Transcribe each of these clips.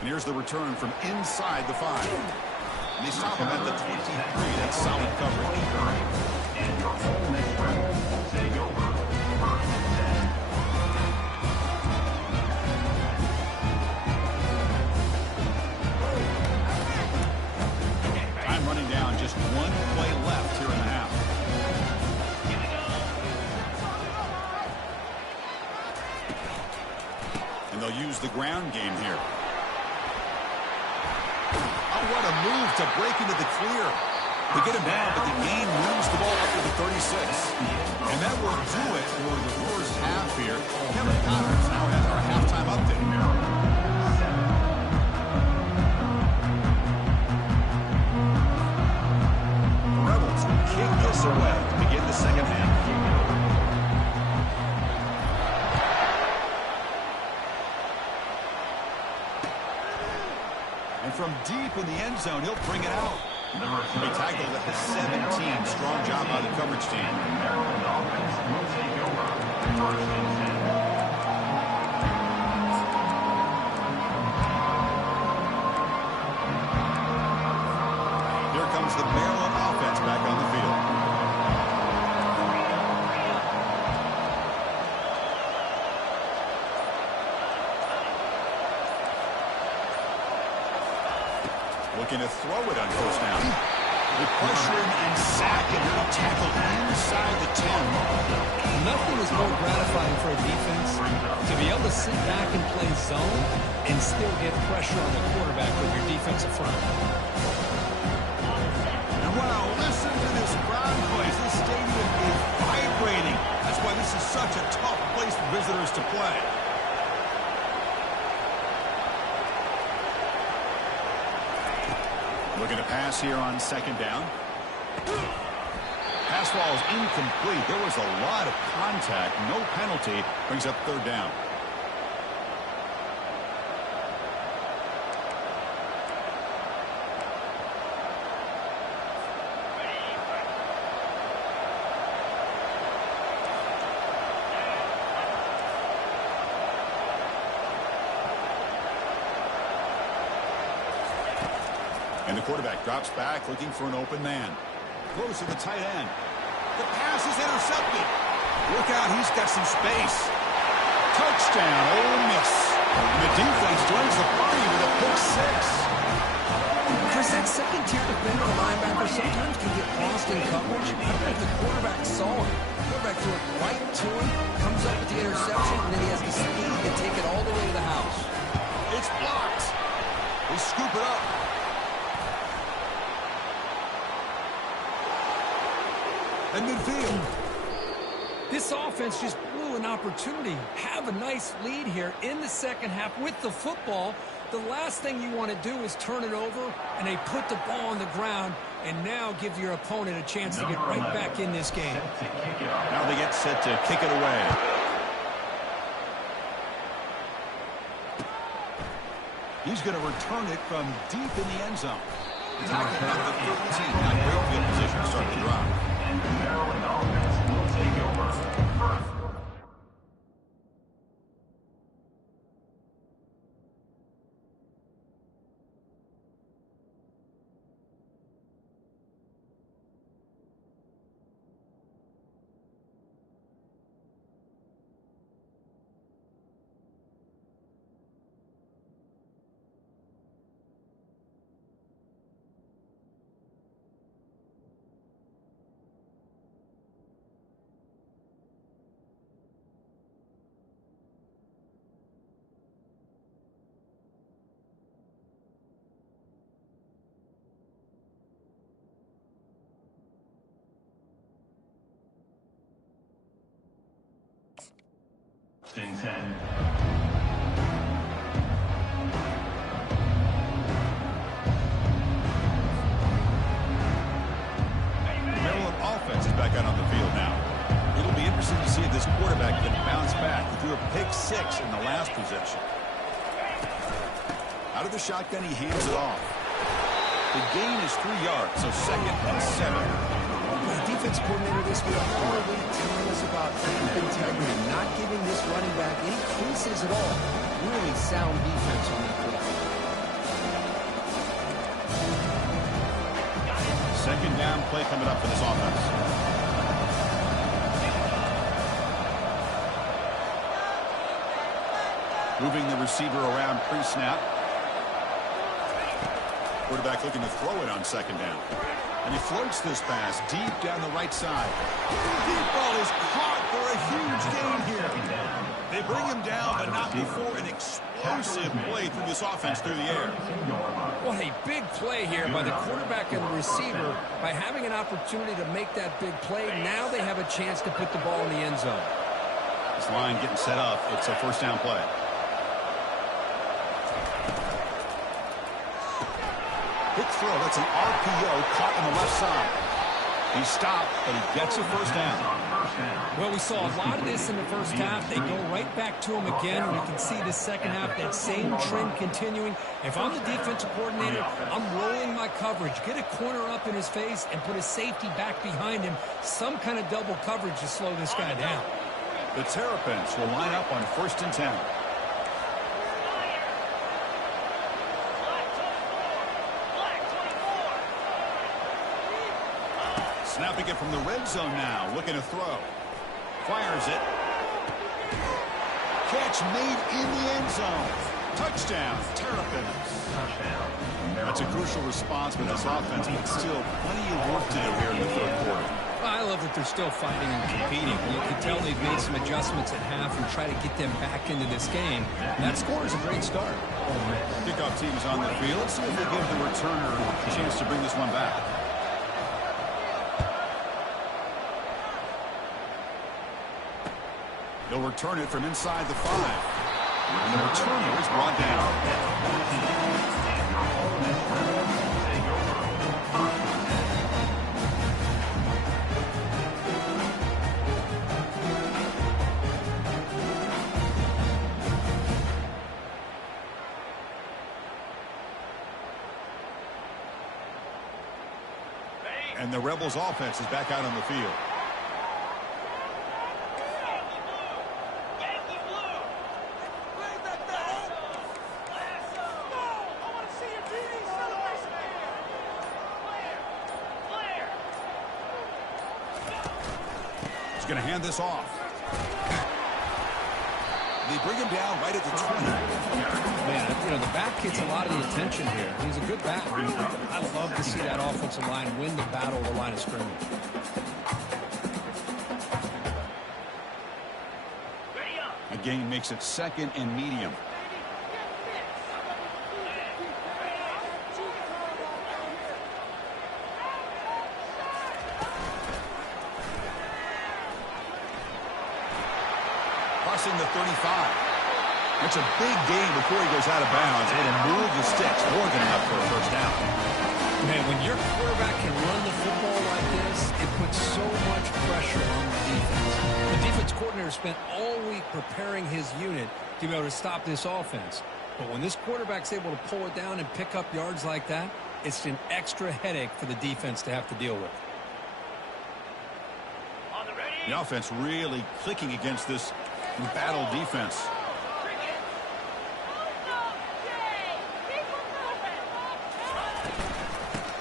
And here's the return from inside the 5. And they stop him at the 23. That's solid coverage. And your Ole Miss Rebels will take over first and 10. Time running down, just one play left here in the half. And they'll use the ground game here. Oh, what a move to break into the clear. They get him down, but the game moves the ball up to the 36. And that will do it for the first half here. Kevin Connors now has our halftime update. The Rebels will kick this away to begin the second half. And from deep in the end zone, he'll bring it out. He tackled at the 17. Strong job by the coverage team. Maryland offense will take over first and 10. Here comes the Maryland offense back on the field. Looking to throw it on first down. They pressure him and sack him. He'll tackle inside the 10. Nothing is more gratifying for a defense to be able to sit back and play zone and still get pressure on the quarterback with your defensive front. And wow, listen to this crowd noise. This stadium is vibrating. That's why this is such a tough place for visitors to play. Looking to pass here on second down. Pass ball is incomplete. There was a lot of contact. No penalty. Brings up third down. And the quarterback drops back, looking for an open man. Close to the tight end. The pass is intercepted. Look out, he's got some space. Touchdown, Ole Miss. And the defense joins the party with a pick 6. Chris, that second-tier defender or linebacker sometimes can get lost in coverage. I don't know if the quarterback saw it. The quarterback threw it right to him, comes up with the interception, and then he has the speed to take it all the way to the house. It's blocked. They scoop it up. And midfield. This offense just blew an opportunity. Have a nice lead here in the second half with the football. The last thing you want to do is turn it over, and they put the ball on the ground and now give your opponent a chance to get right back in this game. Now they get set to kick it away. He's going to return it from deep in the end zone. Tackling at the 13. Not great field position to start the drive. And the Maryland offense will take over first. In 10. Maryland offense is back out on the field now. It'll be interesting to see if this quarterback can bounce back. He threw a pick 6 in the last possession. Out of the shotgun, he hands it off. The gain is 3 yards, so second and 7. The defense coordinator this week already telling us about integrity, not giving this running back any creases at all. Really sound defense on that play. Second down play coming up for this offense. Moving the receiver around pre-snap. Quarterback looking to throw it on second down. And he floats this pass deep down the right side. The deep ball is caught for a huge gain here. They bring him down, but not before an explosive play through this offense through the air. What a big play here by the quarterback and the receiver. By having an opportunity to make that big play, now they have a chance to put the ball in the end zone. This line getting set up. It's a first down play. Quick throw. That's an RPO caught on the left side. He stopped, but he gets a first down. Well, we saw a lot of this in the first half. They go right back to him again, and we can see the second half, that same trend continuing. If I'm the defensive coordinator, I'm rolling my coverage. Get a corner up in his face and put a safety back behind him. Some kind of double coverage to slow this guy down. The Terrapins will line up on 1st and 10. Snapping it from the red zone now, looking to throw. Fires it. Catch made in the end zone. Touchdown, Terrapins. That's a crucial response for this offense, but still plenty of work to do here in the third quarter. I love that they're still fighting and competing. You can tell they've made some adjustments at half and try to get them back into this game. That score is a great start. Kickoff team is on the field. Let's see if they give the returner a chance to bring this one back. They'll return it from inside the 5. And the returner is brought down. And the Rebels offense is back out on the field. Going to hand this off. They bring him down right at the 20. Man, you know, the back gets a lot of the attention here. He's a good back. I love to see that offensive line win the battle of the line of scrimmage. A gain makes it 2nd and medium. Crossing the 35. It's a big gain before he goes out of bounds. It'll move the sticks more than enough for a first down. Man, when your quarterback can run the football like this, it puts so much pressure on the defense. The defense coordinator spent all week preparing his unit to be able to stop this offense. But when this quarterback's able to pull it down and pick up yards like that, it's an extra headache for the defense to have to deal with. The offense really clicking against this battle defense.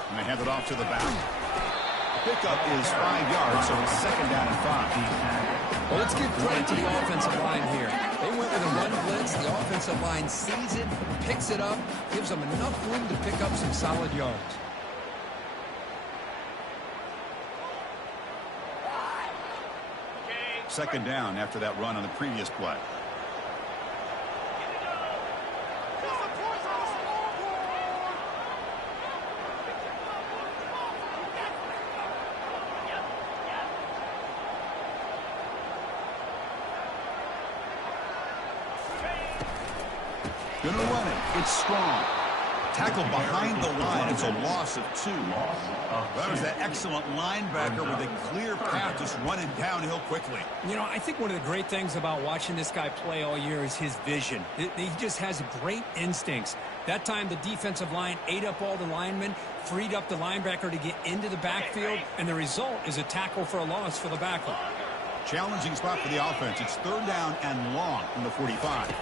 And they hand it off to the back. Pickup is 5 yards, so it's 2nd down and 5. Well, let's give credit to the offensive line here. They went with a run blitz. The offensive line sees it, picks it up, gives them enough room to pick up some solid yards. Second down after that run on the previous play. Gonna run it. It's strong. Tackle behind the line. It's a loss of 2. That was that excellent linebacker with a clear path just running downhill quickly. You know, I think one of the great things about watching this guy play all year is his vision. He just has great instincts. That time the defensive line ate up all the linemen, freed up the linebacker to get into the backfield, and the result is a tackle for a loss for the backline. Challenging spot for the offense. It's 3rd down and long from the 45.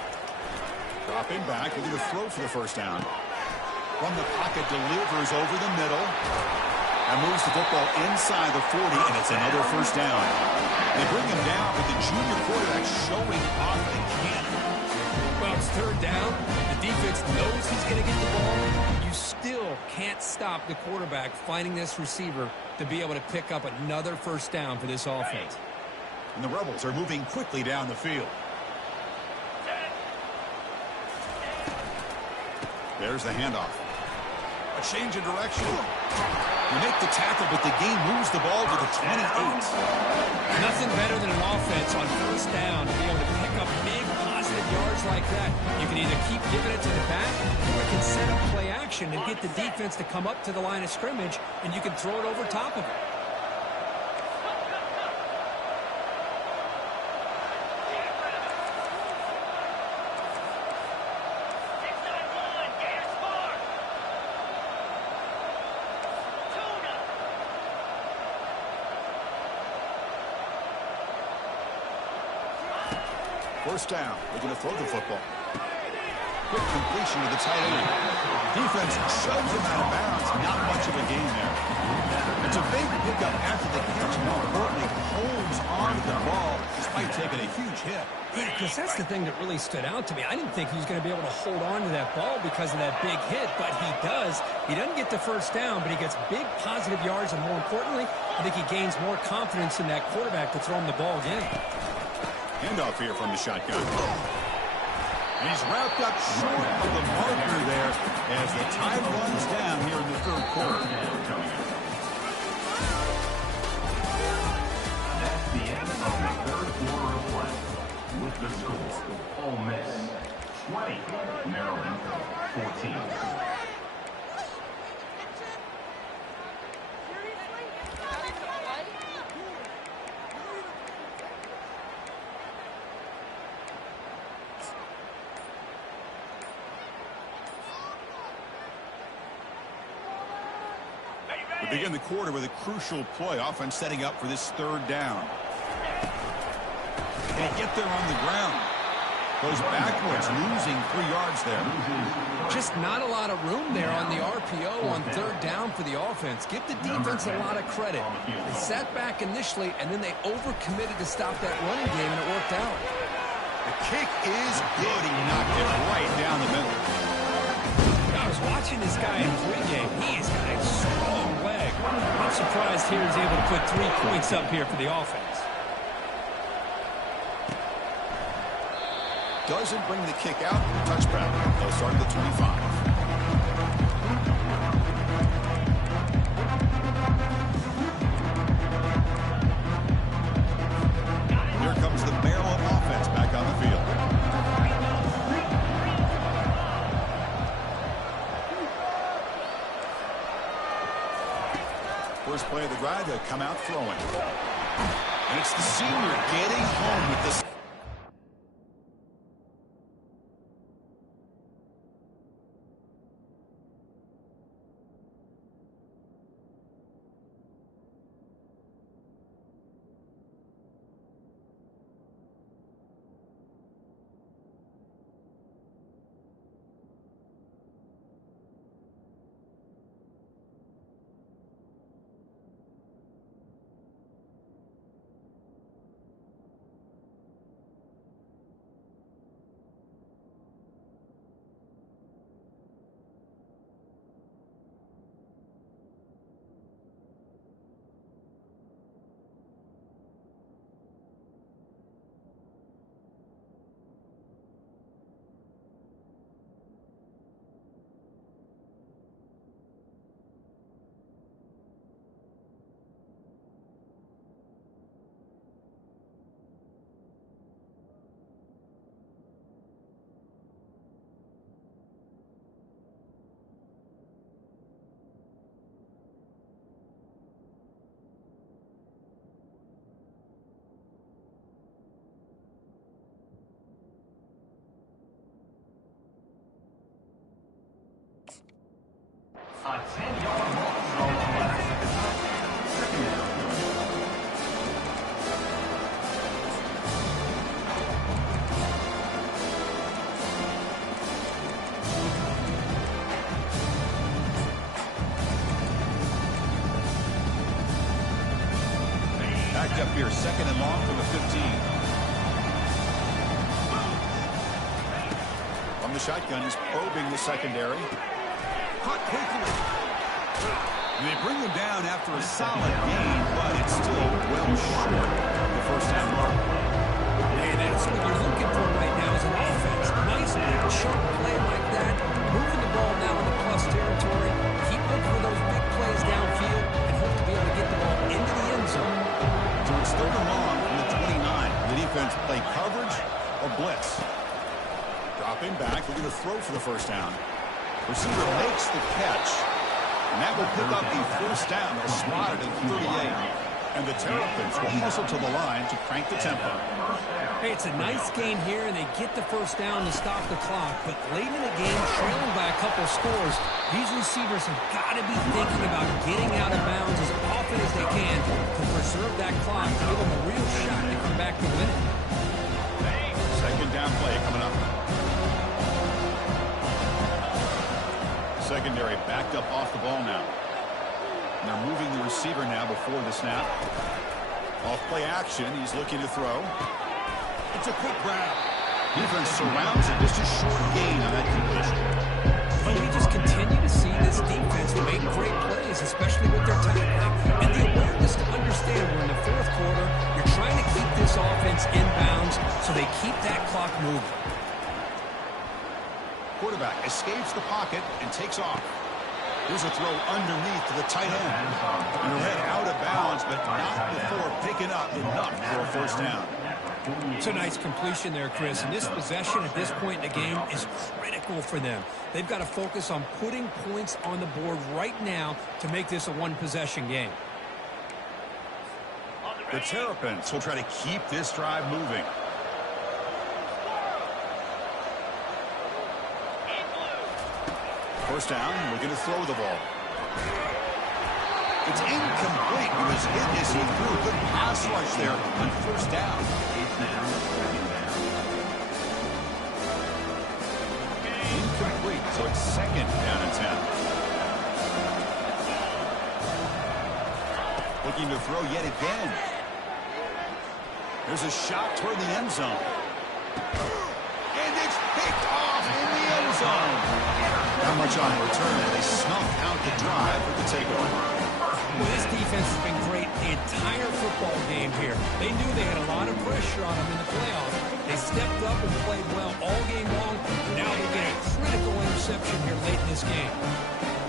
Dropping back, looking to throw for the first down. From the pocket, delivers over the middle. And moves the football inside the 40, and it's another first down. They bring him down, but the junior quarterback showing off the cannon. Well, it's third down. The defense knows he's going to get the ball. You still can't stop the quarterback finding this receiver to be able to pick up another first down for this offense. And the Rebels are moving quickly down the field. There's the handoff. A change of direction. You make the tackle, but the game moves the ball to the 28. Nothing better than an offense on first down to be able to pick up big positive yards like that. You can either keep giving it to the back or it can set up play action and get the defense to come up to the line of scrimmage, and you can throw it over top of it. First down. They're going to throw the football. Quick completion to the tight end. Defense shoves him out of bounds. Not much of a gain there. It's a big pickup after the catch. More importantly, holds on to the ball despite taking a huge hit. Yeah, because that's the thing that really stood out to me. I didn't think he was going to be able to hold on to that ball because of that big hit, but he does. He doesn't get the first down, but he gets big positive yards, and more importantly, I think he gains more confidence in that quarterback to throw him the ball again. Handoff here from the shotgun. And he's wrapped up short of the marker there as the time runs down here in the third quarter. That's the end of the third quarter of play. With the score, Ole Miss 20, Maryland 14. We begin the quarter with a crucial play. Offense setting up for this third down. They get there on the ground. Goes backwards, losing 3 yards there. Just not a lot of room there on the RPO on third down for the offense. Give the defense a lot of credit. They sat back initially, and then they overcommitted to stop that running game, and it worked out. The kick is good. He knocked it right down the middle. I was watching this guy in pregame. He has got a strong leg. I'm surprised here he's able to put 3 points up here for the offense. Doesn't bring the kick out. Touchback. They'll start at the 25. Here comes the Maryland offense back on the field. First play of the drive, they come out throwing. And it's the senior getting home with this. here, second and long from the 15. From the shotgun, he's probing the secondary. Caught quickly. They bring him down after a solid gain, but it's still well short of the first down mark. Hey, that's what you're looking for right now is an offense. Nice big chunk play like that. Moving the ball now in the plus territory. Keep looking for those big plays downfield and hope to be able to get the ball into the end zone. So it's third and long from the 29. The defense play coverage or blitz. Dropping back, looking to throw for the first down. Receiver makes the catch, and that will pick up the first down. They'll spot it at 38. And the Terrapins will hustle to the line to crank the tempo. Hey, it's a nice game here, and they get the first down to stop the clock. But late in the game, trailing by a couple scores, these receivers have got to be thinking about getting out of bounds as often as they can to preserve that clock, to give them a real shot to come back to win it. Second down play coming up. Secondary backed up off the ball now. And they're moving the receiver now before the snap. Off play action, he's looking to throw. It's a quick grab. Defense surrounds it. Just a short gain on that completion. But we just continue to see this defense make great plays, especially with their tackling. And the awareness to understand we're in the fourth quarter, you're trying to keep this offense in bounds so they keep that clock moving. Quarterback escapes the pocket and takes off. Here's a throw underneath to the tight end. And a head out of bounds, but not before picking up enough for a first down. It's a nice completion there, Chris. And this possession at this point in the game is critical for them. They've got to focus on putting points on the board right now to make this a one-possession game. The Terrapins will try to keep this drive moving. First down, we're going to throw the ball. It's incomplete. He was hit as he threw a good pass rush there on first down. Incomplete, so it's second down and 10. Looking to throw yet again. There's a shot toward the end zone. And it's picked off in the end zone. Not much on return. They snuck out the drive with the takeaway. Well, this defense has been great the entire football game here. They knew they had a lot of pressure on them in the playoffs. They stepped up and played well all game long. Now they get a critical interception here late in this game.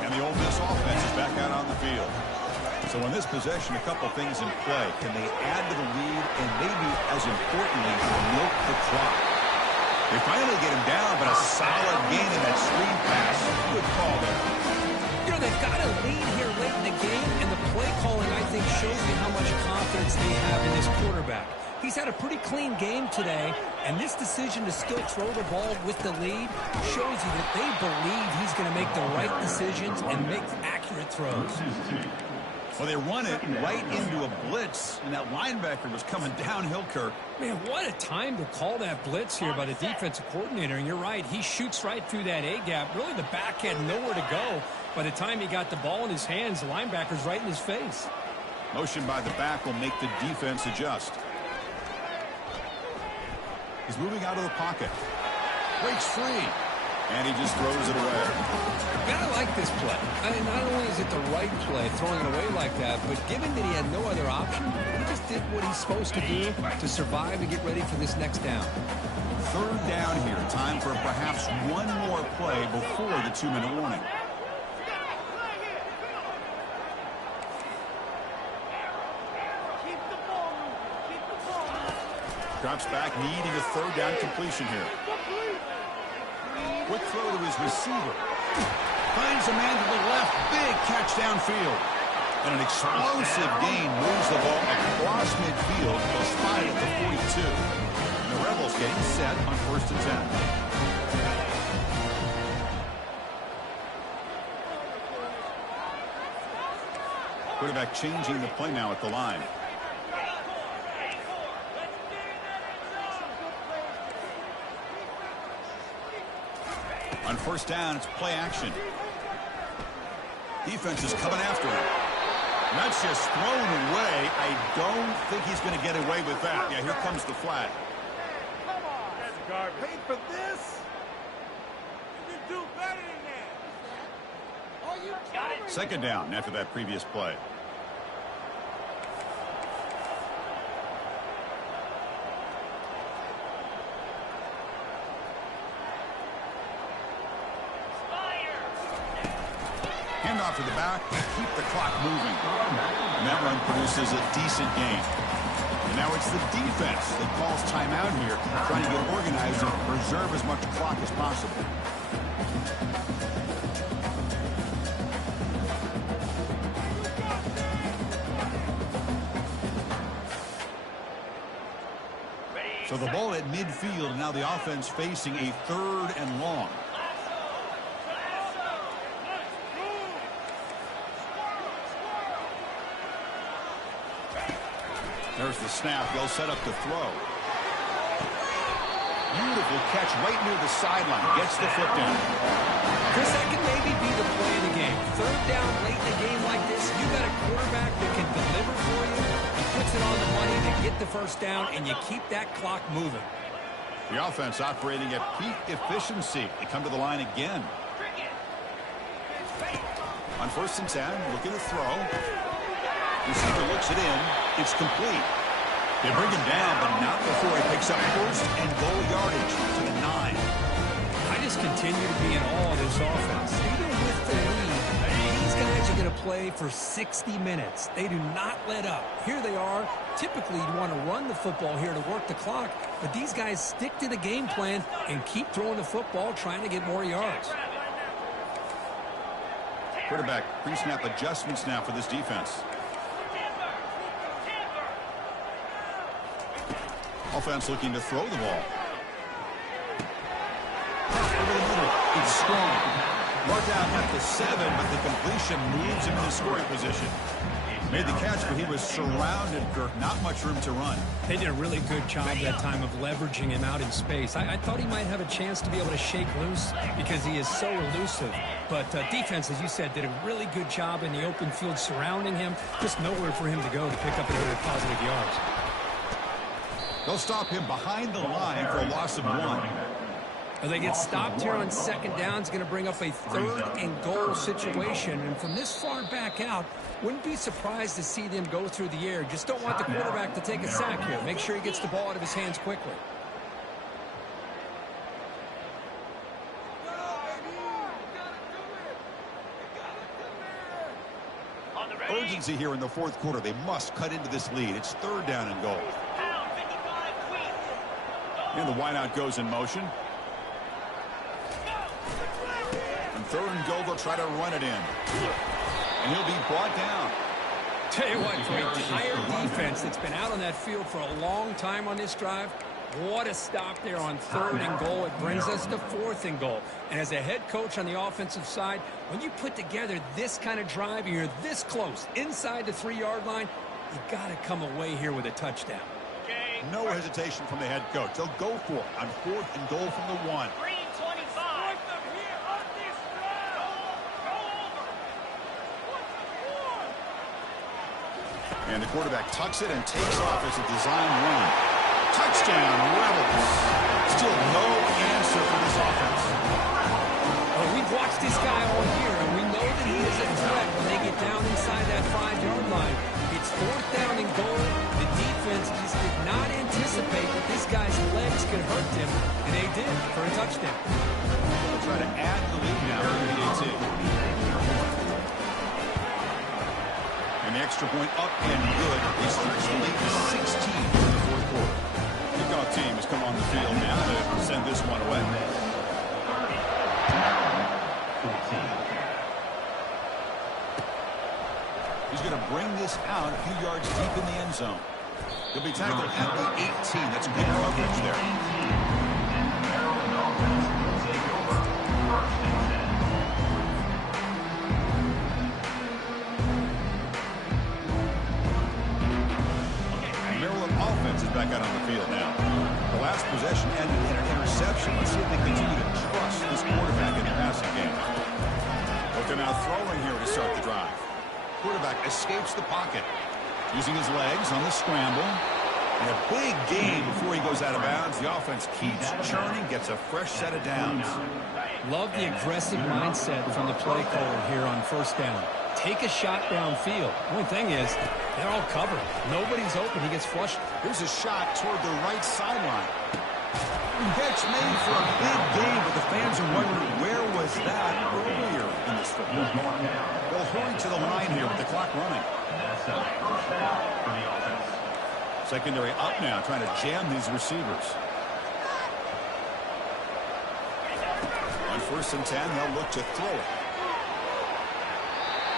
And the Ole Miss offense is back out on the field. So in this possession, a couple things in play. Can they add to the lead and maybe, as importantly, milk the clock? They finally get him down, but a solid gain in that screen pass. Good call there. You know, they've got a lead here late in the game, and the play calling, I think, shows you how much confidence they have in this quarterback. He's had a pretty clean game today, and this decision to still throw the ball with the lead shows you that they believe he's going to make the right decisions and make accurate throws. Well, they run it right into a blitz, and that linebacker was coming downhill, Kirk. Man, what a time to call that blitz here by the defensive coordinator. And you're right, he shoots right through that A-gap. Really, the back had nowhere to go. By the time he got the ball in his hands, the linebacker's right in his face. Motion by the back will make the defense adjust. He's moving out of the pocket. Breaks free. And he just throws it away. I like this play. I mean, not only is it the right play, throwing it away like that, but given that he had no other option, he just did what he's supposed to do to survive and get ready for this next down. Third down here. Time for perhaps one more play before the 2-minute warning. Drops back, needing a third down completion here. Quick throw to his receiver. Finds a man to the left. Big catch downfield. And an explosive gain moves the ball across midfield. They'll spot it at the 42. And the Rebels getting set on first and 10. Quarterback changing the play now at the line. On first down, it's play action. Defense is coming after him. That's just thrown away. I don't think he's going to get away with that. Yeah, here comes the flag. Come on. That's garbage. Paid for this? You can do better than that. Are you kidding me? Second down after that previous play. Hand off to the back, keep the clock moving. And that run produces a decent gain. And now it's the defense that calls timeout here, trying to get organized and preserve as much clock as possible. So the ball at midfield, and now the offense facing a 3rd and long. There's the snap. They'll set up to throw. Beautiful catch right near the sideline. Gets the foot down. Chris, that can maybe be the play of the game. 3rd down late in a game like this, you got a quarterback that can deliver for you. He puts it on the money to get the first down, and you keep that clock moving. The offense operating at peak efficiency. They come to the line again. On 1st and 10, looking to throw. Receiver looks it in. It's complete. They bring him down, but not before he picks up 1st and goal yardage to the 9. I just continue to be in awe of this offense. Even with the lead, these guys are going to play for 60 minutes. They do not let up. Here they are. Typically, you'd want to run the football here to work the clock, but these guys stick to the game plan and keep throwing the football, trying to get more yards. Quarterback pre-snap adjustments now for this defense. Offense looking to throw the ball. Over the middle. It's strong. Marked out at the 7, but the completion moves him into scoring position. Made the catch, but he was surrounded, Kirk. Not much room to run. They did a really good job that time of leveraging him out in space. I thought he might have a chance to be able to shake loose because he is so elusive. But defense, as you said, did a really good job in the open field surrounding him. Just nowhere for him to go to pick up another positive yards. They'll stop him behind the line for a loss of 1. Well, they get stopped here on 2nd down. It's going to bring up a 3rd and goal situation. And from this far back out, wouldn't be surprised to see them go through the air. Just don't want the quarterback to take a sack here. Make sure he gets the ball out of his hands quickly. Urgency here in the 4th quarter. They must cut into this lead. It's 3rd down and goal. And the wideout goes in motion. And 3rd and goal, they'll try to run it in. And he'll be brought down. Tell you what, for an entire defense that's been out on that field for a long time on this drive, what a stop there on 3rd and goal. It brings us to 4th and goal. And as a head coach on the offensive side, when you put together this kind of drive, you're this close, inside the 3-yard line, you got to come away here with a touchdown. No hesitation from the head coach. They'll go for it on 4th and goal from the 1. And the quarterback tucks it and takes off as a design run. Touchdown, Rebels. Still no answer for this offense. Well, we've watched this guy all year, and we know that he is a threat when they get down inside that 5-yard line. It's 4th down and goal. The defense just did not anticipate that this guy's legs could hurt him, and they did for a touchdown. They'll try to add the lead now to the 18. And the extra point up and good. They stretch the lead to 16 in the 4th quarter. Kickoff team has come on the field now to send this one away. He's going to bring this out a few yards deep in the end zone. He'll be tackled at the 18. That's good coverage there. Offense is back out on the field now. The last possession ended in an interception. Let's see if they continue to trust this quarterback in the passing game. But they're now throwing here to start the drive. Quarterback quarterback escapes the pocket. Using his legs on the scramble. And a big gain before he goes out of bounds. The offense keeps churning, gets a fresh set of downs. Love the aggressive mindset from the play caller here on first down. Take a shot downfield. One thing is, they're all covered. Nobody's open. He gets flushed. Here's a shot toward the right sideline. Catch made for a big gain, but the fans are wondering where was that earlier in this football game. They'll hurry to the line here with the clock running. That's a first down for the offense. Secondary up now, trying to jam these receivers. On 1st and 10, they'll look to throw it.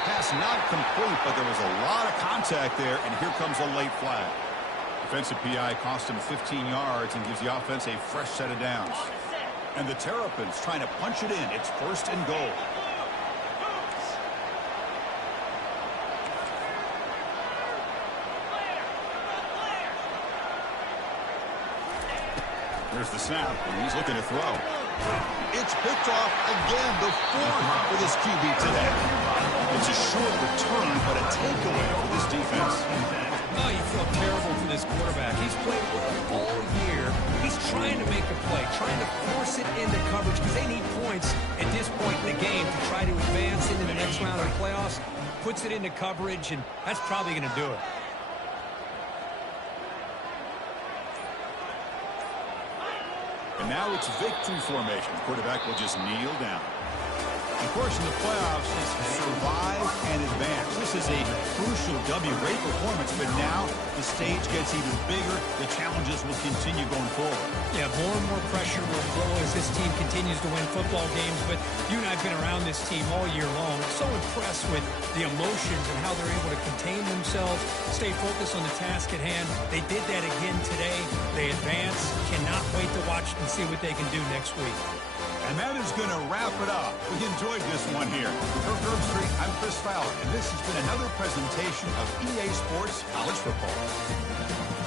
Pass not complete, but there was a lot of contact there, and here comes a late flag. Defensive PI cost him 15 yards and gives the offense a fresh set of downs. And the Terrapins trying to punch it in. It's 1st and goal. There's the snap, and he's looking to throw. It's picked off again, the 4th for this QB today. It's a short return, but a takeaway for this defense. Oh, you feel terrible for this quarterback. He's played well all year. He's trying to make a play, trying to force it into coverage because they need points at this point in the game to try to advance into the next round of the playoffs. Puts it into coverage, and that's probably going to do it. And now it's victory formation. The quarterback will just kneel down. Of course, in the playoffs, is survive and advance. This is a crucial W. Great performance, but now the stage gets even bigger. The challenges will continue going forward. Yeah, more and more pressure will grow as this team continues to win football games. But you and I have been around this team all year long. So impressed with the emotions and how they're able to contain themselves, stay focused on the task at hand. They did that again today. They advance. Cannot wait to watch and see what they can do next week. And that is going to wrap it up. We enjoyed this one here. For Herb Street, I'm Chris Fowler, and this has been another presentation of EA Sports College Football.